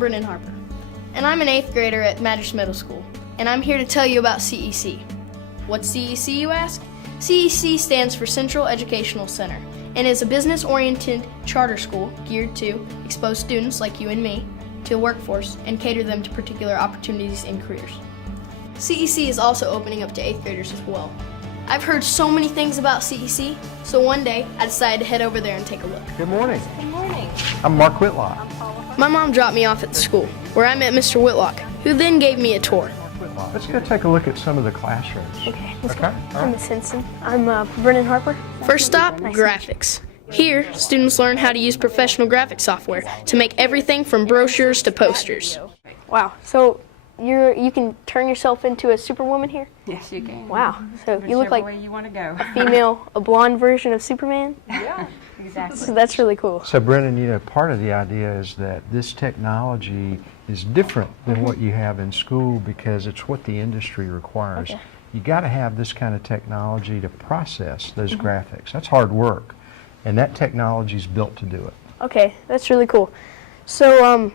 Brennan Harper, and I'm an 8th grader at Madras Middle School, and I'm here to tell you about CEC. What's CEC, you ask? CEC stands for Central Educational Center, and is a business-oriented charter school geared to expose students like you and me to the workforce and cater them to particular opportunities and careers. CEC is also opening up to 8th graders as well. I've heard so many things about CEC, so one day I decided to head over there and take a look. Good morning. Good morning. I'm Mark Whitlock. My mom dropped me off at the school, where I met Mr. Whitlock, who then gave me a tour. Let's go take a look at some of the classrooms. Okay, let's Okay. go. I'm Miss Henson. I'm Brennan Harper. First stop, graphics. Here, students learn how to use professional graphic software to make everything from brochures to posters. Wow, so you can turn yourself into a superwoman here? Yes, you can. Wow, so you look like way you want to go. a blonde version of Superman? Yeah, exactly. So that's really cool. So Brennan, you know, part of the idea is that this technology is different than what you have in school because it's what the industry requires. Okay. You got to have this kind of technology to process those graphics. That's hard work, and that technology is built to do it. Okay, that's really cool. So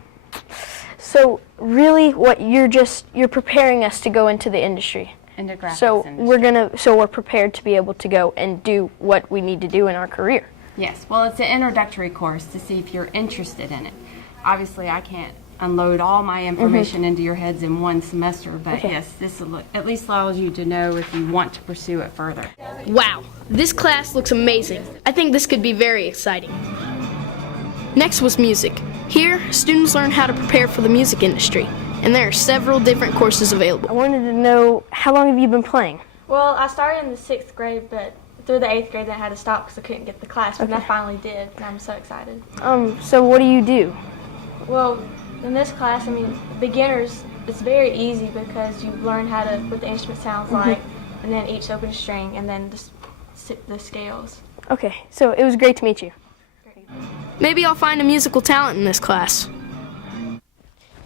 so really what you're preparing us to go into the industry. Into graphics So industry. we're prepared to be able to go and do what we need to do in our career. Yes, well, it's an introductory course to see if you're interested in it. Obviously, I can't unload all my information into your heads in one semester, but Okay. yes, this at least allows you to know if you want to pursue it further. Wow, this class looks amazing. I think this could be very exciting. Next was music. Here, students learn how to prepare for the music industry, and there are several different courses available. I wanted to know, how long have you been playing? Well, I started in the 6th grade, but through the 8th grade I had to stop because I couldn't get the class, but I finally did, and I'm so excited. So what do you do? Well, in this class, I mean, beginners, it's very easy because you learn what the instrument sounds like, and then each open string, and then the scales. Okay, so it was great to meet you. Maybe I'll find a musical talent in this class.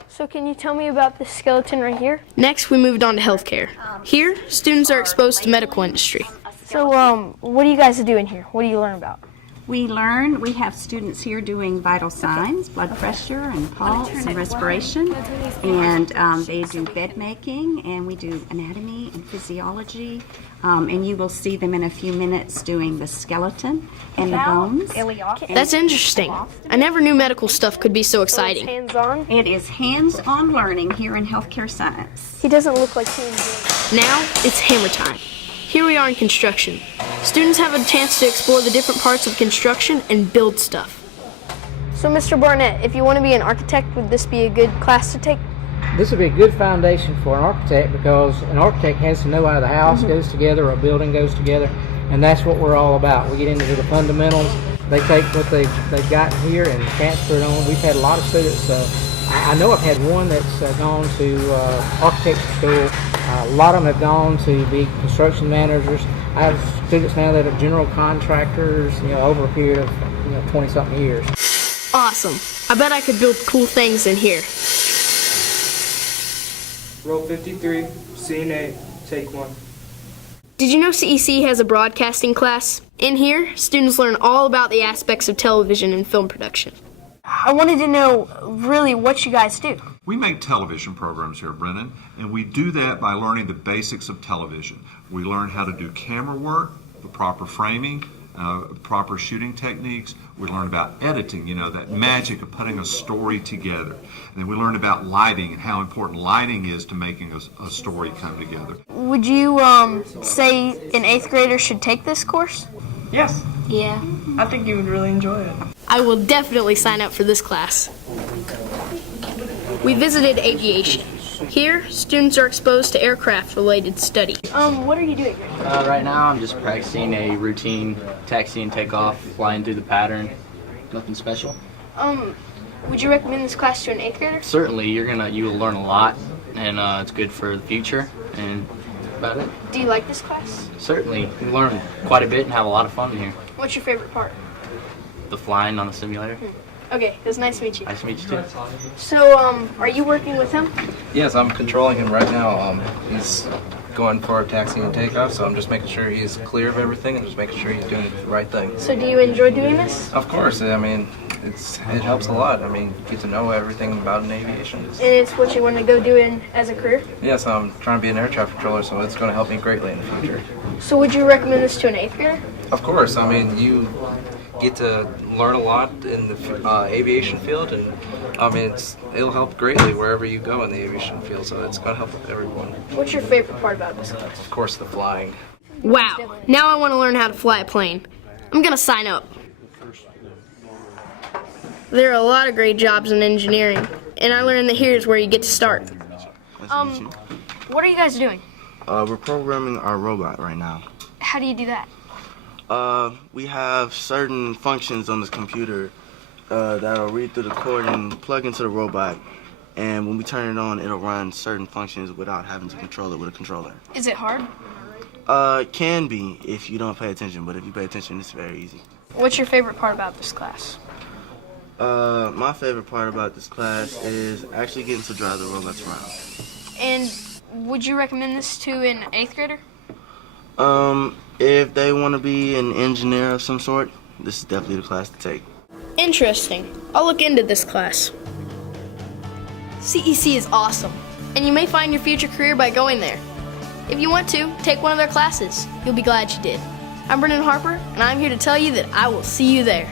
So can you tell me about this skeleton right here? Next, we moved on to healthcare. Here, students are exposed to medical industry. So what do you guys do in here? What do you learn about? We have students here doing vital signs, blood pressure and pulse and respiration, and they do bed making, and we do anatomy and physiology, and you will see them in a few minutes doing the skeleton and the bones. That's interesting. I never knew medical stuff could be so exciting. Hands-on? It is hands-on learning here in healthcare science. He doesn't look like he enjoys. Now, it's hammer time. Here we are in construction. Students have a chance to explore the different parts of construction and build stuff. So Mr. Barnett, if you want to be an architect, would this be a good class to take? This would be a good foundation for an architect because an architect has to know how the house goes together or a building goes together, and that's what we're all about. We get into the fundamentals. They take what they've got here and transfer it on. We've had a lot of students. I know I've had one that's gone to architecture school. A lot of them have gone to be construction managers. I have students now that are general contractors, over a period of 20-something years. Awesome. I bet I could build cool things in here. Roll 53, scene A, take 1. Did you know CEC has a broadcasting class? In here, students learn all about the aspects of television and film production. I wanted to know really what you guys do. We make television programs here, Brennan, and we do that by learning the basics of television. We learn how to do camera work, the proper framing, proper shooting techniques. We learn about editing, that magic of putting a story together. And then we learn about lighting and how important lighting is to making a story come together. Would you say an 8th grader should take this course? Yes, Yeah. I think you would really enjoy it. I will definitely sign up for this class. We visited aviation. Here, students are exposed to aircraft-related study. What are you doing? Right now I'm just practicing a routine taxi and takeoff, flying through the pattern. Nothing special. Would you recommend this class to an 8th grader? Certainly you will learn a lot, and it's good for the future, and about it. Do you like this class? Certainly, we learn quite a bit and have a lot of fun here. What's your favorite part? The flying on the simulator. Okay, it was nice to meet you. Nice to meet you too. So, are you working with him? Yes, I'm controlling him right now. He's going for a taxi and takeoff, so I'm just making sure he's clear of everything and just making sure he's doing the right thing. So do you enjoy doing this? Of course, I mean, it helps a lot. I mean, get to know everything about an aviation. And it's what you want to go do as a career? Yes, I'm trying to be an air traffic controller, so it's going to help me greatly in the future. So would you recommend this to an 8th grader? Of course. I mean, you get to learn a lot in the aviation field, and I mean, it'll help greatly wherever you go in the aviation field, so it's going to help everyone. What's your favorite part about this class? Of course, the flying. Wow, now I want to learn how to fly a plane. I'm gonna sign up. There are a lot of great jobs in engineering, and I learned that here's where you get to start. What are you guys doing? We're programming our robot right now. How do you do that? We have certain functions on this computer that'll read through the code and plug into the robot. And when we turn it on, it'll run certain functions without having to control it with a controller. Is it hard? It can be if you don't pay attention, but if you pay attention, it's very easy. What's your favorite part about this class? My favorite part about this class is actually getting to drive the robots around. And would you recommend this to an 8th grader? If they want to be an engineer of some sort, this is definitely the class to take. Interesting. I'll look into this class. CEC is awesome, and you may find your future career by going there. If you want to, take one of their classes. You'll be glad you did. I'm Brennan Harper, and I'm here to tell you that I will see you there.